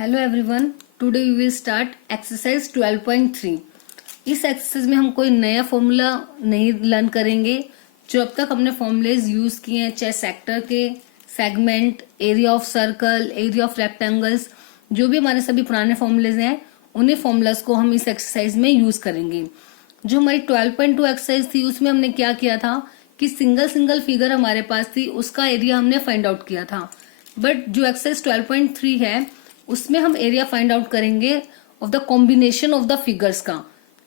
Hello everyone, today we will start exercise 12.3। इस exercise में हम कोई नया फॉर्मूला नहीं लर्न करेंगे। जो अब तक हमने फॉर्मूलेज यूज किए हैं, चाहे सेक्टर के, segment, area of circle, area of rectangles, जो भी हमारे सभी पुराने फॉर्मूलेज हैं, उन्हीं फॉर्मूलाज को हम इस एक्सरसाइज में यूज करेंगे। जो हमारी 12.2 एक्सरसाइज थी उसमें हमने क्या किया था कि सिंगल सिंगल फिगर हमारे पास थी, उसका एरिया हमने फाइंड आउट किया था। बट जो एक्सरसाइज 12.3 है उसमें हम एरिया फाइंड आउट करेंगे of the combination of the figures का,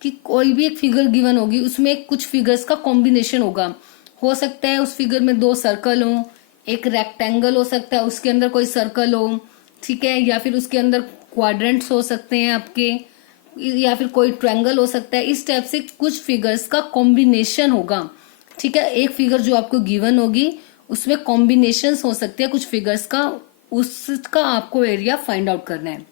कि कोई भी एक फिगर गिवन होगी उसमें कुछ फिगर्स का कॉम्बिनेशन होगा। हो सकता है उस फिगर में दो सर्कल हो, एक रेक्टेंगल हो सकता है उसके अंदर कोई सर्कल हो, ठीक है, या फिर उसके अंदर क्वाड्रेंट्स हो सकते हैं आपके, या फिर कोई ट्रायंगल हो सकता है। इस टाइप से कुछ फिगर्स का कॉम्बिनेशन होगा, ठीक है। एक फिगर जो आपको गिवन होगी उसमें कॉम्बिनेशंस हो सकते हैं कुछ फिगर्स का, उसका आपको एरिया फाइंड आउट करना है,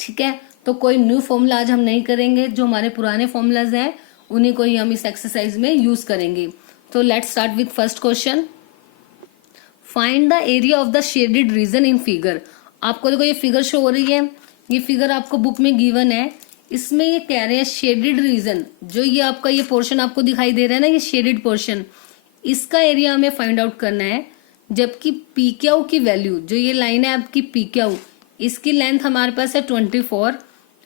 ठीक है। तो कोई न्यू फॉर्मूला आज हम नहीं करेंगे, जो हमारे पुराने फॉर्मूलाज हैं उन्हीं को ही हम इस एक्सरसाइज में यूज करेंगे। तो let's start with first question. Find the area of the shaded region in figure. आपको देखो ये फिगर शो हो रही है, ये फिगर आपको बुक में गिवन है। इसमें ये कह रहे हैं शेडेड रीजन, जो ये आपका ये पोर्शन आपको दिखाई दे रहा है ना, ये शेडेड पोर्शन, इसका एरिया हमें फाइंड आउट करना है। जबकि पी क्यू की वैल्यू, जो ये लाइन है आपकी पी क्यू, इसकी लेंथ हमारे पास है 24,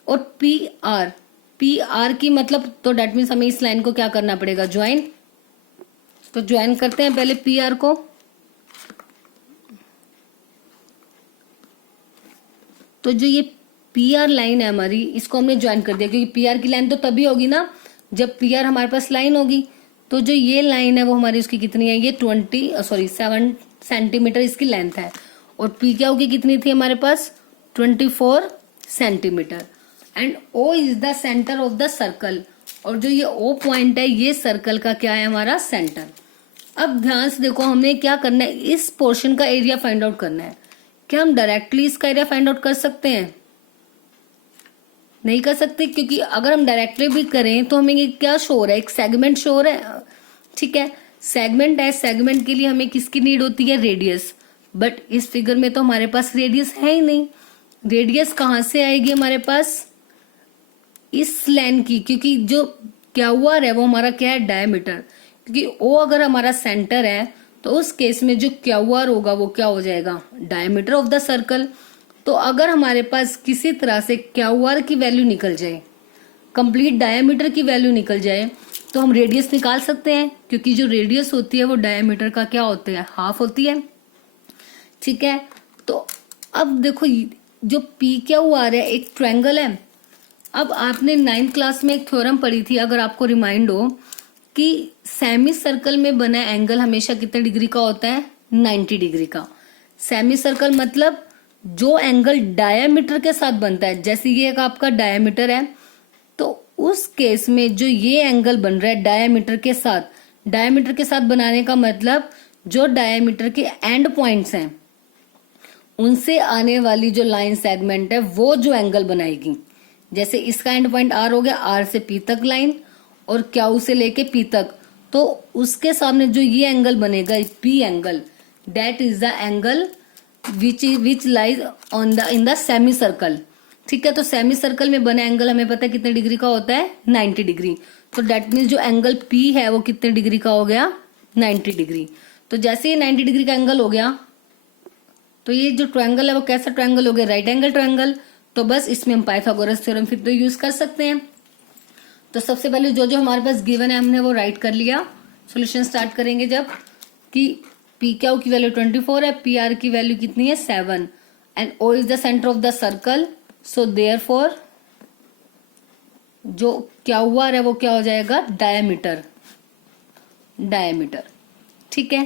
और पी आर की मतलब, तो डेट मीन्स हमें इस लाइन को क्या करना पड़ेगा, ज्वाइन। तो ज्वाइन करते हैं पहले पी आर को। तो जो ये पी आर लाइन है हमारी, इसको हमने ज्वाइन कर दिया, क्योंकि पी आर की लाइन तो तभी होगी ना जब पी आर हमारे पास लाइन होगी। तो जो ये लाइन है वो हमारी, उसकी कितनी है, ये 7 सेंटीमीटर इसकी लेंथ है, और पी क्यू की कितनी थी हमारे पास, 24 centimetre. And O is the centre of the circle, और जो ये ओ पॉइंट है ये सर्कल का क्या है, हमारा सेंटर। अब ध्यान से देखो, हमने क्या करना है, इस पोर्शन का एरिया फाइंड आउट करना है। क्या हम डायरेक्टली इसका एरिया फाइंड आउट कर सकते हैं? नहीं कर सकते, क्योंकि अगर हम डायरेक्टली भी करें तो हमें ये क्या शो हो रहा है, एक सेगमेंट शो हो रहा है, ठीक है। सेगमेंट है, सेगमेंट के लिए हमें किसकी नीड होती है, रेडियस। बट इस फिगर में तो हमारे पास रेडियस है ही नहीं। रेडियस कहाँ से आएगी हमारे पास, इस लाइन की, क्योंकि जो क्यूआर है वो हमारा क्या है, डायमीटर। क्योंकि ओ अगर हमारा सेंटर है तो उस केस में जो क्यूआर होगा वो क्या हो जाएगा, डायमीटर ऑफ द सर्कल। तो अगर हमारे पास किसी तरह से क्यूआर की वैल्यू निकल जाए, कंप्लीट डायमीटर की वैल्यू निकल जाए, तो हम रेडियस निकाल सकते हैं, क्योंकि जो रेडियस होती है वो डायमीटर का क्या होती है, हाफ होती है, ठीक है। तो अब देखो, जो पी क्यू आर है एक ट्रायंगल है। अब आपने 9th क्लास में एक थ्योरम पढ़ी थी, अगर आपको रिमाइंड हो, कि सेमी सर्कल में बना एंगल हमेशा कितने डिग्री का होता है, 90 डिग्री का। सेमी सर्कल मतलब जो एंगल डायमीटर के साथ बनता है, जैसे ये एक आपका डायमीटर है, तो उस केस में जो ये एंगल बन रहा है डायमीटर के साथ, डायमीटर के साथ बनाने का मतलब जो डायमीटर के एंड पॉइंट्स हैं उनसे आने वाली जो लाइन सेगमेंट है वो जो एंगल बनाएगी। जैसे इसका एंड पॉइंट आर हो गया, आर से पी तक लाइन, और क्यू से लेके पी तक, तो उसके सामने जो ये एंगल बनेगा, P angle, that is the angle which lies on the in the semi circle, ठीक है। तो सेमी सर्कल में बने एंगल हमें पता है कितने डिग्री का होता है, 90 डिग्री। तो दैट मीन्स जो एंगल पी है वो कितने डिग्री का हो गया, 90 डिग्री। तो जैसे ये 90 डिग्री का एंगल हो गया, तो ये जो ट्रायंगल है वो कैसा ट्रायंगल हो गया, राइट एंगल ट्रायंगल। तो बस इसमें हम पाइथागोरस थ्योरम फिर तो यूज कर सकते हैं। तो सबसे पहले जो जो हमारे पास गिवन है हमने वो राइट कर लिया। सॉल्यूशन स्टार्ट करेंगे जब, कि पी क्यू की वैल्यू 24 है, पी आर की वैल्यू कितनी है, 7, and O is the centre of the circle. So therefore जो क्यू आर है वो क्या हो जाएगा, डायमीटर, डायमीटर, ठीक है।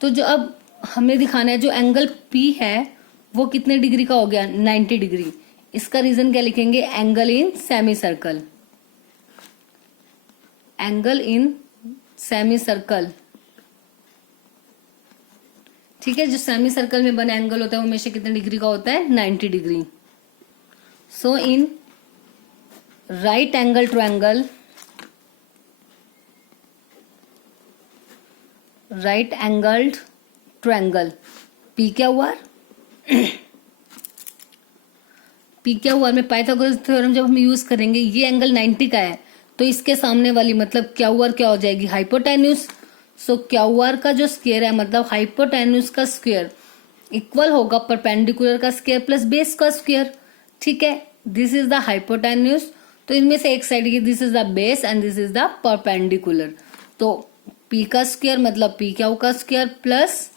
तो जो अब हमें दिखाना है, जो एंगल पी है वो कितने डिग्री का हो गया, 90 डिग्री। इसका रीजन क्या लिखेंगे, angle in semi circle, angle in semi circle, ठीक है। जो सेमी सर्कल में बना एंगल होता है वो हमेशा कितने डिग्री का होता है, 90 degree. So in right angle triangle, right angled triangle, P क्या हुआ, पी क्यू आर में पाइथागोरस थ्योरम जब हम यूज करेंगे, ये एंगल 90 का है तो इसके सामने वाली मतलब क्यू आर क्या हो जाएगी, हाइपोटेन्यूज। सो क्यू आर का जो स्क्वायर है मतलब हाइपोटेन्यूज का स्क्वायर इक्वल होगा परपेंडिकुलर का स्क्वायर प्लस बेस का स्क्वायर। ठीक है, दिस इज द हाइपोटेन्यूज। तो इनमें से एक साइड की this is the base and this is the perpendicular. तो पी का स्क्वायर मतलब पी क्यू का स्क्वायर प्लस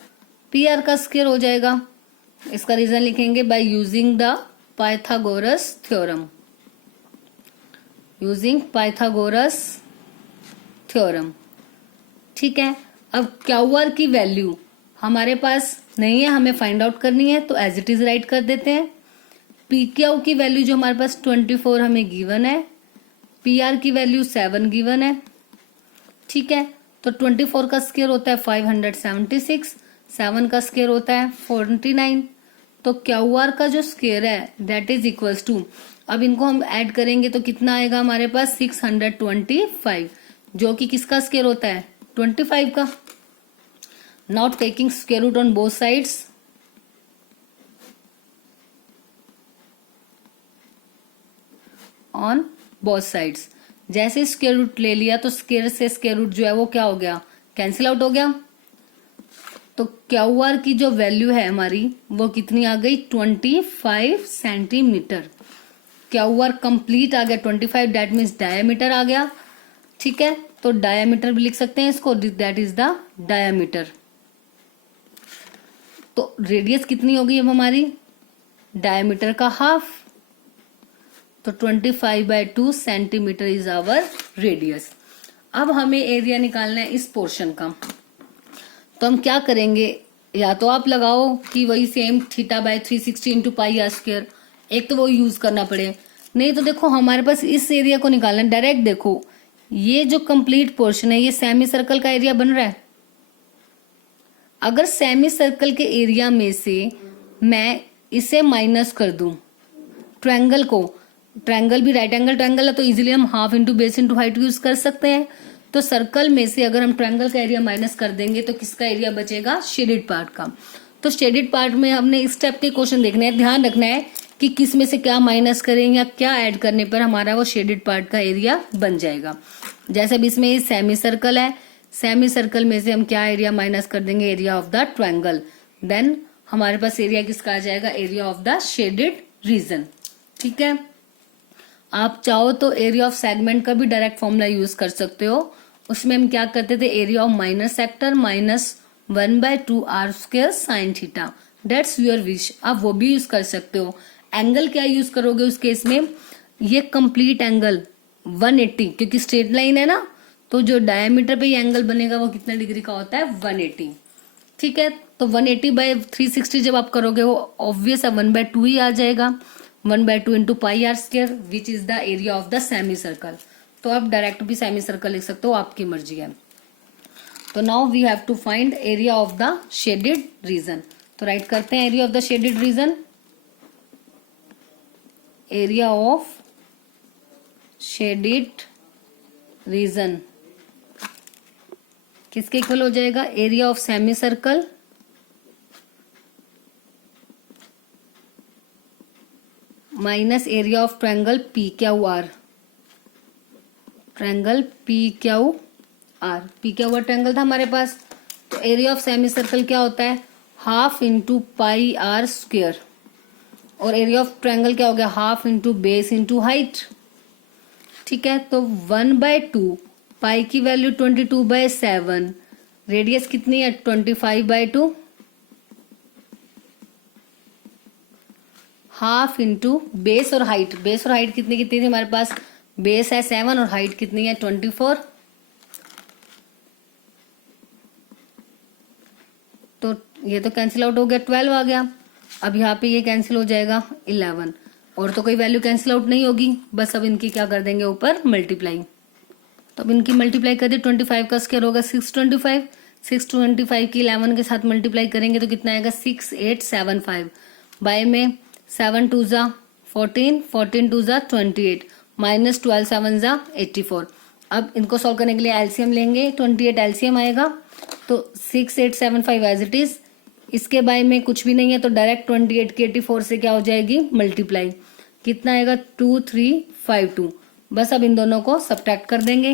पी आर का स्क्वायर हो जाएगा। इसका रीजन लिखेंगे by using the Pythagoras theorem, using Pythagoras theorem. ठीक है, अब क्यू आर की वैल्यू हमारे पास नहीं है, हमें फाइंड आउट करनी है तो एज इट इज राइट कर देते हैं। पी क्यू की वैल्यू जो हमारे पास 24 हमें गिवन है, पी आर की वैल्यू 7 गिवन है। ठीक है, तो 24 का स्क्वायर होता है 576, 7 का स्क्वायर होता है 49। तो क्यू आर का जो स्क्वायर है दैट इज इक्वल्स टू, अब इनको हम ऐड करेंगे तो कितना आएगा हमारे पास 625, जो कि किसका स्क्वायर होता है 25 का। Now taking square root on both sides, on both sides. जैसे स्क्वायर रूट ले लिया तो स्क्वायर से स्क्वायर रूट जो है वो क्या हो गया, कैंसिल आउट हो गया। तो क्यू आर की जो वैल्यू है हमारी वो कितनी आ गई 25 सेंटीमीटर। क्यू आर कंप्लीट आ गया 25, दैट मीन्स डायमीटर आ गया। ठीक है, तो डायमीटर भी लिख सकते हैं इसको, दैट इज द डायमीटर। तो रेडियस कितनी होगी अब हमारी, डायमीटर का हाफ। तो 25/2 सेंटीमीटर इज आवर रेडियस। अब हमें एरिया निकालना है इस पोर्शन का, तो हम क्या करेंगे, या तो आप लगाओ कि वही same θ/360 into pi r square, एक तो वो यूज करना पड़े, नहीं तो देखो हमारे पास इस एरिया को निकालना है। डायरेक्ट देखो ये जो कंप्लीट पोर्शन है ये सेमी सर्कल का एरिया बन रहा है। अगर सेमी सर्कल के एरिया में से मैं इसे माइनस कर दूं ट्रायंगल को, ट्रायंगल भी राइट एंगल ट्रायंगल है तो इजीली हम half into base into height use कर सकते हैं। तो सर्कल में से अगर हम ट्रायंगल का एरिया माइनस कर देंगे तो किसका एरिया बचेगा, शेडेड पार्ट का। तो शेडेड पार्ट में हमने इस टाइप के क्वेश्चन देखने हैं, ध्यान रखना है कि किस में से क्या माइनस करें या क्या ऐड करने पर हमारा वो शेडेड पार्ट का एरिया बन जाएगा। जैसे अब इसमें सेमी सर्कल है, सेमी सर्कल में से हम क्या एरिया माइनस कर देंगे, area of the triangle, then हमारे पास एरिया किसका आ जाएगा, area of the shaded region. ठीक है, आप चाहो तो एरिया ऑफ सेगमेंट का भी डायरेक्ट फॉर्मूला यूज कर सकते हो। उसमें हम क्या करते थे, area of minus sector minus 1/2 r square sine theta, that's your wish, आप वो भी यूज कर सकते हो। एंगल क्या यूज करोगे उस केस में, ये कंप्लीट एंगल 180, क्योंकि स्ट्रेट लाइन है ना, तो जो डायमीटर पे ये एंगल बनेगा वो कितने डिग्री का होता है 180। ठीक है, तो 180/360 जब आप करोगे वो ऑब्वियस है 1/2 ही आ जाएगा, 1/2 into pi r square which is the area of the semi circle. तो आप डायरेक्ट भी सेमी सर्कल लिख सकते हो, आपकी मर्जी है। तो now we have to find area of the shaded region. तो राइट करते हैं area of the shaded region, area of shaded region किसके इक्वल हो जाएगा, area of semi circle minus area of triangle P Q R, triangle P Q R, P Q R triangle था हमारे पास। तो area of semi circle क्या होता है, half into pi r square, और एरिया ऑफ ट्रायंगल क्या हो गया, half into base into height. ठीक है, तो 1/2, पाई की वैल्यू 22/7, रेडियस कितनी है 25/2, हाफ इंटू बेस और हाइट, बेस और हाइट कितनी कितनी थी हमारे पास, बेस है 7 और हाइट कितनी है 24। तो ये तो कैंसिल आउट हो गया, 12 आ गया। अब यहाँ पे ये कैंसिल हो जाएगा 11, और तो कोई वैल्यू कैंसिल आउट नहीं होगी, बस अब इनकी क्या कर देंगे ऊपर मल्टीप्लाई। तो अब इनकी मल्टीप्लाई कर दी, 25 का स्क्वायर होगा 625, 625 की 11 के साथ मल्टीप्लाई करेंगे तो कितना आएगा 6875, बाय में 7 2 जा 14, 14 2 जा 28, माइनस 12 7 जा 84। अब इनको सॉल्व करने के लिए एलसीएम लेंगे, 28 एलसीएम आएगा, तो 6875 एज इट इज, इसके बाय में कुछ भी नहीं है तो डायरेक्ट 28 की 84 से क्या हो जाएगी मल्टीप्लाई, कितना आएगा 2352। बस अब इन दोनों को सब्ट्रैक्ट कर देंगे,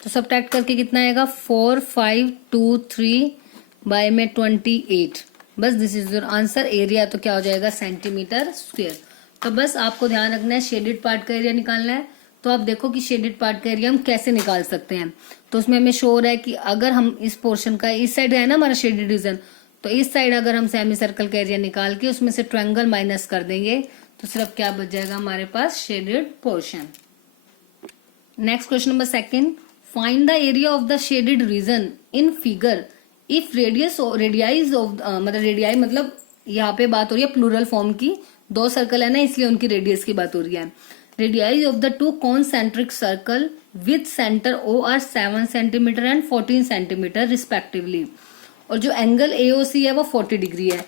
तो सब्ट्रैक्ट करके कितना आएगा 4523 बाय में 28। बस this is your answer. Area तो क्या हो जाएगा सेंटीमीटर स्क्वायर। तो बस आपको ध्यान रखना है शेडेड पार्ट का एरिया निकालना है। तो आप देखो कि शेडेड पार्ट का एरिया हम कैसे निकाल सकते हैं। तो उसमें हमें शो हो रहा है कि अगर हम इस पोर्शन का, इस साइड है ना हमारा शेडेड रीजन, तो इस साइड अगर हम सेमी सर्कल का एरिया निकाल के उसमें से ट्रायंगल माइनस कर देंगे तो सिर्फ क्या बच जाएगा हमारे पास shaded portion. Next question number second, find the area of the shaded region in figure if radii मतलब यहाँ पे बात हो रही है प्लूरल फॉर्म की, दो सर्कल है ना इसलिए उनकी रेडियस की बात हो रही है। Radii of the two concentric circle with centre O are 7 centimetre and 14 centimetre respectively, और जो एंगल एओसी है वो 40 डिग्री है।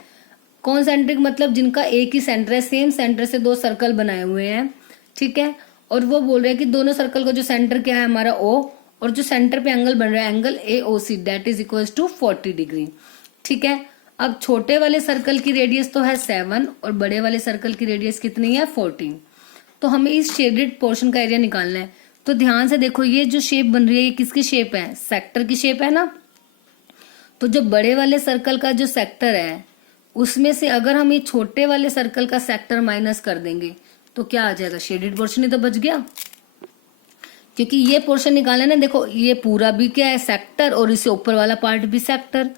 कॉन्सेंट्रिक मतलब जिनका एक ही सेंटर है, सेम सेंटर से दो सर्कल बनाए हुए हैं, ठीक है। और वो बोल रहे हैं कि दोनों सर्कल का जो सेंटर क्या है हमारा ओ, और जो सेंटर पे एंगल बन रहा है angle AOC that is equals to 40 degree, ठीक है। अब छोटे वाले सर्कल की रेडियस तो है 7 और बड़े वाले सर्कल की रेडियस कितनी है 14। तो हमें इस शेडेड पोर्शन का एरिया निकालना है। तो ध्यान से देखो ये जो शेप बन रही है ये किसकी शेप है, सेक्टर की शेप है ना। तो जो बड़े वाले सर्कल का जो सेक्टर है उसमें से अगर हम ये छोटे वाले सर्कल का सेक्टर माइनस कर देंगे तो क्या आ जाएगा, शेडेड पोर्शन ही तो बच गया, क्योंकि ये पोर्शन निकाले ना। देखो ये पूरा भी क्या है सेक्टर और इससे ऊपर वाला पार्ट भी सेक्टर।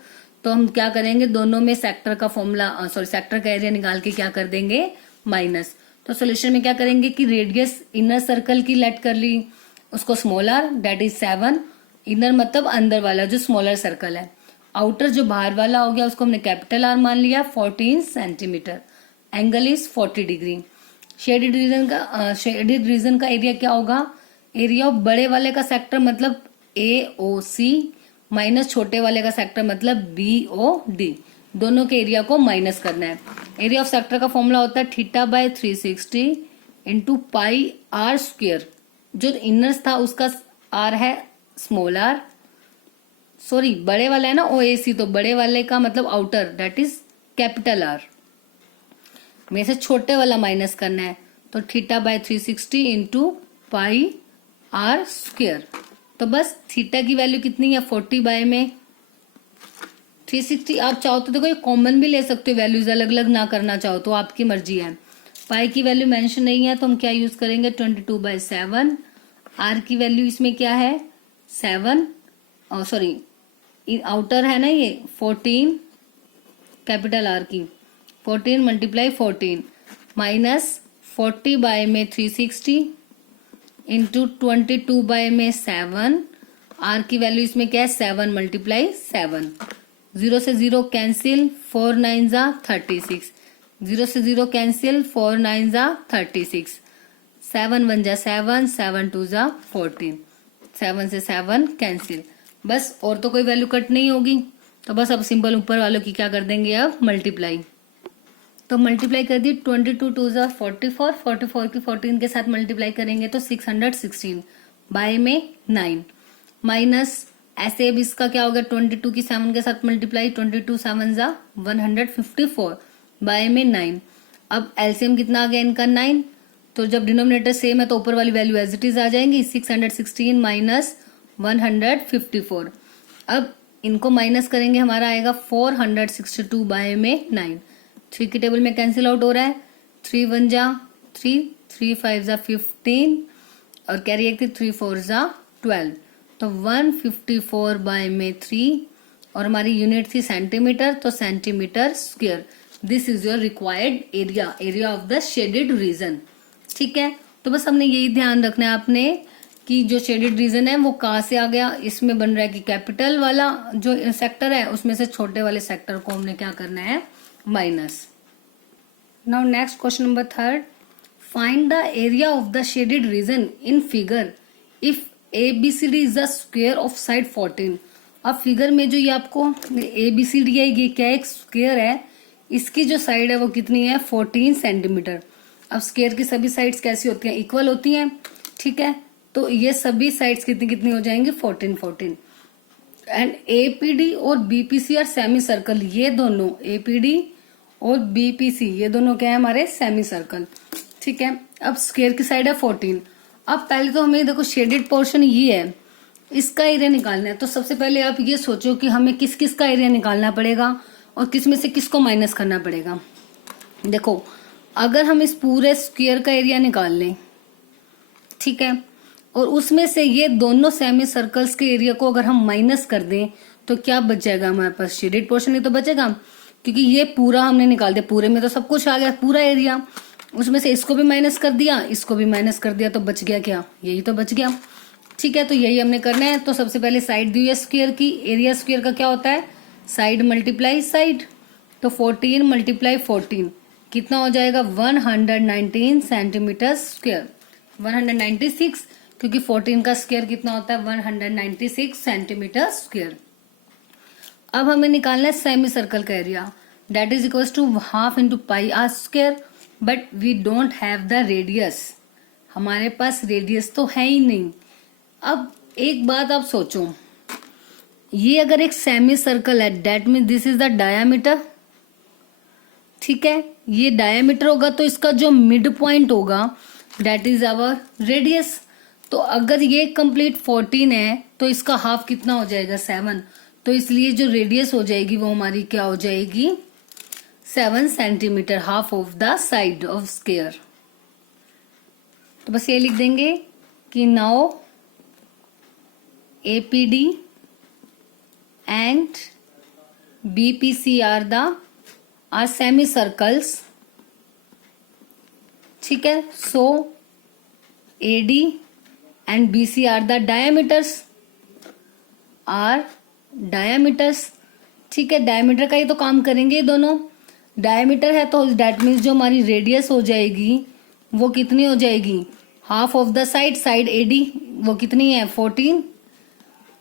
तो हम क्या करेंगे दोनों में सेक्टर का फॉर्मूला सेक्टर का एरिया निकाल के क्या कर देंगे माइनस। तो सोल्यूशन में क्या करेंगे कि रेडियस इनर सर्कल की लेट कर ली, उसको स्मॉलर दैट इज 7, इनर मतलब अंदर वाला जो स्मॉलर सर्कल है, आउटर जो बाहर वाला हो गया उसको हमने कैपिटल आर मान लिया 14 centimetre, angle is 40 degree. Shaded region का एरिया क्या होगा, एरिया ऑफ बड़े वाले का सेक्टर मतलब AOC माइनस छोटे वाले का सेक्टर मतलब BOD, दोनों के एरिया को माइनस करना है। एरिया ऑफ सेक्टर का फॉर्मूला होता है theta by 360 into pi r square. जो इनर था उसका आर है स्मॉल आर, सॉरी बड़े वाला है ना OAC, तो बड़े वाले का मतलब outer that is capital R, में से छोटे वाला माइनस करना है। तो theta by 360 into pi r square. तो बस थीटा की वैल्यू कितनी है 40 बाय में 360। आप चाहो तो देखो ये कॉमन भी ले सकते हो, वैल्यूज अलग अलग ना करना चाहो तो आपकी मर्जी है। पाई की वैल्यू मेंशन नहीं है तो हम क्या यूज करेंगे 22/7। आर की वैल्यू इसमें क्या है 7, सॉरी आउटर है ना ये 14, कैपिटल आर की 14 मल्टीप्लाई 14 माइनस 40 बाय में 360 इंटू 22 बाय में 7। आर की वैल्यू इसमें क्या है 7 मल्टीप्लाई 7, 0 से 0 कैंसिल, 4 9 जा 36, 0 से 0 कैंसिल, 4 9 जा 36, 7 1 जा 7, 7 2 जा 14, 7 से 7 कैंसिल। बस और तो कोई वैल्यू कट नहीं होगी, तो बस अब सिंपल ऊपर वालों की क्या कर देंगे अब मल्टीप्लाई। तो मल्टीप्लाई कर दी 22 2 जा 44, 44 की 14 के साथ मल्टीप्लाई करेंगे तो 616 बाय में 9 माइनस ऐसे अब इसका क्या होगा 22 की 7 के साथ मल्टीप्लाई, 22 7 जा 154 बाय में 9। अब एलसीएम कितना आ गया इनका 9, तो जब डिनोमिनेटर सेम है तो ऊपर वाली वैल्यू एज इट इज आ जाएंगी 616 माइनस 154। अब इनको माइनस करेंगे हमारा आएगा 462 बाय में 9। 3 की टेबल में कैंसिल आउट हो रहा है, 3 1 जा 3, 3 5 जा 15 और कैरी एक थी 3 4 जा 12, तो 154 बाय में 3 और हमारी यूनिट थी सेंटीमीटर, तो centimetre square. This is your required area, area of the shaded region, ठीक है। तो बस हमने यही ध्यान रखना है आपने कि जो शेडेड रीजन है वो कहाँ से आ गया, इसमें बन रहा है कि कैपिटल वाला जो सेक्टर है उसमें से छोटे वाले सेक्टर को हमने क्या करना है minus. Now next question number third, find the area of the shaded region in figure if ABCD is the square of side 14। अब फिगर में जो ये आपको ABCD है ये क्या एक स्क्वायर है, इसकी जो साइड है वो कितनी है 14 सेंटीमीटर। अब स्क्वायर की सभी साइड्स कैसी होती हैं इक्वल होती हैं, ठीक है। तो ये सभी साइड्स कितनी कितनी हो जाएंगी 14 14। एंड APD और BPC और सेमी सर्कल, ये दोनों APD और BPC ये दोनों क्या है हमारे सेमी सर्कल। ठीक है। अब स्क्वायर की साइड है 14। अब पहले तो हमें देखो शेडेड पोर्शन ये है, इसका एरिया निकालना है। तो सबसे पहले आप ये सोचो कि हमें किस किस का एरिया निकालना पड़ेगा और किस में से किसको माइनस करना पड़ेगा। देखो अगर हम इस पूरे स्क्वायर का एरिया निकाल लें, ठीक है, और उसमें से ये दोनों सेमी सर्कल्स के एरिया को अगर हम माइनस कर दें तो क्या बच जाएगा हमारे पास? शेडेड पोर्शन ही तो बचेगा, क्योंकि ये पूरा हमने निकाल दिया, पूरे में तो सब कुछ आ गया, पूरा एरिया। उसमें से इसको भी माइनस कर दिया, इसको भी माइनस कर दिया, तो बच गया क्या? यही तो बच गया। ठीक है, तो यही हमने करना है। तो सबसे पहले साइड दी है स्क्वायर की, एरिया स्क्वायर का क्या होता है? Side multiply side. तो 14 मल्टीप्लाई 14 कितना हो जाएगा? 119 सेंटीमीटर स्क्वायर। 196, क्योंकि 14 का स्क्वायर कितना होता है? 196 सेंटीमीटर स्क्वायर। अब हमें निकालना है सेमी सर्कल का area, that is equal to half into pi r square, but we don't have the radius. हमारे पास रेडियस तो है ही नहीं। अब एक बात आप सोचो, ये अगर एक सेमी सर्कल है, that mean this is the diameter. ठीक है, ये डायामीटर होगा तो इसका जो मिड पॉइंट होगा दैट इज आवर रेडियस। तो अगर ये कंप्लीट 14 है तो इसका हाफ कितना हो जाएगा? 7। तो इसलिए जो रेडियस हो जाएगी वो हमारी क्या हो जाएगी? 7 centimetre, half of the side of square. तो बस ये लिख देंगे कि now APD and BPC are semi circles। ठीक है, so AD and BC are the diameters। ठीक है, डायमीटर का ही तो काम करेंगे दोनों। डायमीटर है तो दैट मीन्स जो हमारी रेडियस हो जाएगी वो कितनी हो जाएगी? Half of the side, side AD वो कितनी है? 14।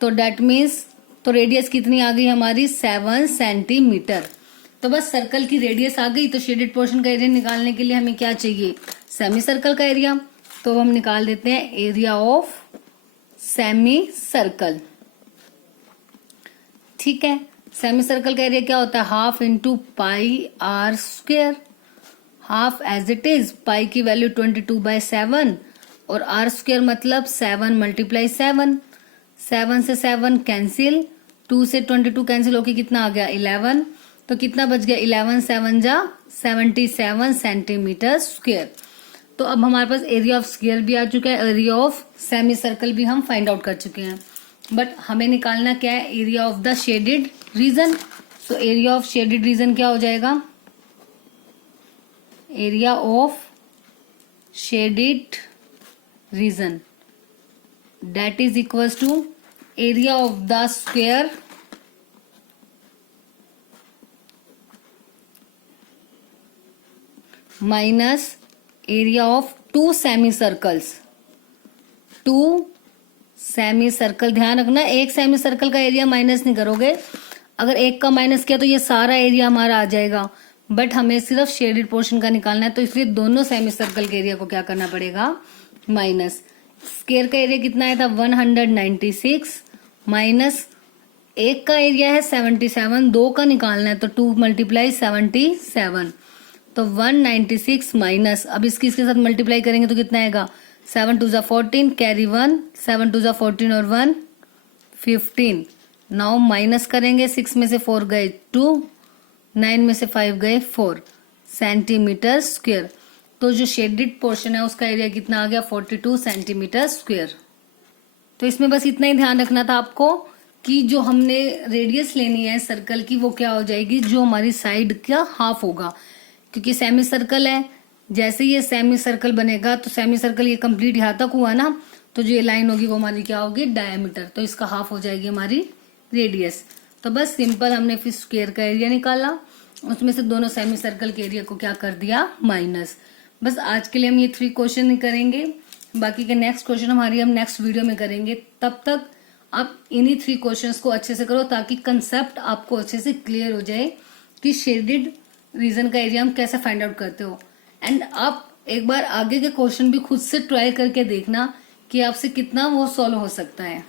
तो दैट मीन्स तो रेडियस कितनी आ गई हमारी? 7 सेंटीमीटर। तो बस सर्कल की रेडियस आ गई। तो शेडेड पोर्शन का एरिया निकालने के लिए हमें क्या चाहिए? सेमी सर्कल का एरिया। तो हम निकाल देते हैं एरिया ऑफ सेमी सर्कल। ठीक है, सेमी सर्कल का एरिया क्या होता है? Half into pi r square. Half as it is, pi की वैल्यू 22/7 और आर स्क्वायर मतलब 7 मल्टीप्लाई 7। 7 से 7 कैंसिल, 2 से 22 कैंसिल होके कितना आ गया? 11। तो कितना बच गया? 11 7 जा 77 सेंटीमीटर स्क्वायर। तो अब हमारे पास एरिया ऑफ स्क्वायर भी आ चुका है, एरिया ऑफ सेमी सर्कल भी हम फाइंड आउट कर चुके हैं। बट हमें निकालना क्या है? Area of the shaded reason. So area of shaded reason क्या हो जाएगा? Area of shaded reason that is equals to area of the square minus area of two semicircles। Two semi circle, ध्यान रखना एक सेमी सर्कल का area minus नहीं करोगे। अगर एक का माइनस किया तो ये सारा एरिया हमारा आ जाएगा, बट हमें सिर्फ शेडेड पोर्शन का निकालना है। तो इसलिए दोनों सेमी सर्कल के एरिया को क्या करना पड़ेगा? माइनस। स्क्वायर का एरिया कितना आया था? 196 माइनस एक का एरिया है 77, दो का निकालना है तो 2 मल्टीप्लाई 77। तो 196 माइनस, अब इसके साथ मल्टीप्लाई करेंगे तो कितना आएगा? 7 2 14, कैरी 1, 7 2 14 और 1 15। नाउ माइनस करेंगे, 6 में से 4 गए 2, 9 में से 5 गए 4 सेंटीमीटर स्क्वायर। तो जो शेडेड पोर्शन है उसका एरिया कितना आ गया? 42 सेंटीमीटर स्क्वायर। तो इसमें बस इतना ही ध्यान रखना था आपको कि जो हमने रेडियस लेनी है सर्कल की वो क्या हो जाएगी? जो हमारी साइड का हाफ होगा, क्योंकि सेमी सर्कल है। जैसे ये सेमी सर्कल बनेगा तो सेमी सर्कल ये कंप्लीट यहाँ तक हुआ ना, तो जो ये लाइन होगी वो हमारी क्या होगी? डायमीटर। तो इसका हाफ हो जाएगी हमारी रेडियस। तो बस सिंपल हमने फिर स्क्वायर का एरिया निकाला, उसमें से दोनों सेमी सर्कल के एरिया को क्या कर दिया? माइनस। बस आज के लिए हम ये 3 क्वेश्चन ही करेंगे, बाकी के नेक्स्ट क्वेश्चन हमारी हम नेक्स्ट वीडियो में करेंगे। तब तक आप इन्हीं 3 क्वेश्चंस को अच्छे से करो ताकि कंसेप्ट आपको अच्छे से क्लियर हो जाए कि शेडेड रीजन का एरिया हम कैसे फाइंड आउट करते हो। एंड आप एक बार आगे के क्वेश्चन भी खुद से ट्राई करके देखना कि आपसे कितना वो सॉल्व हो सकता है।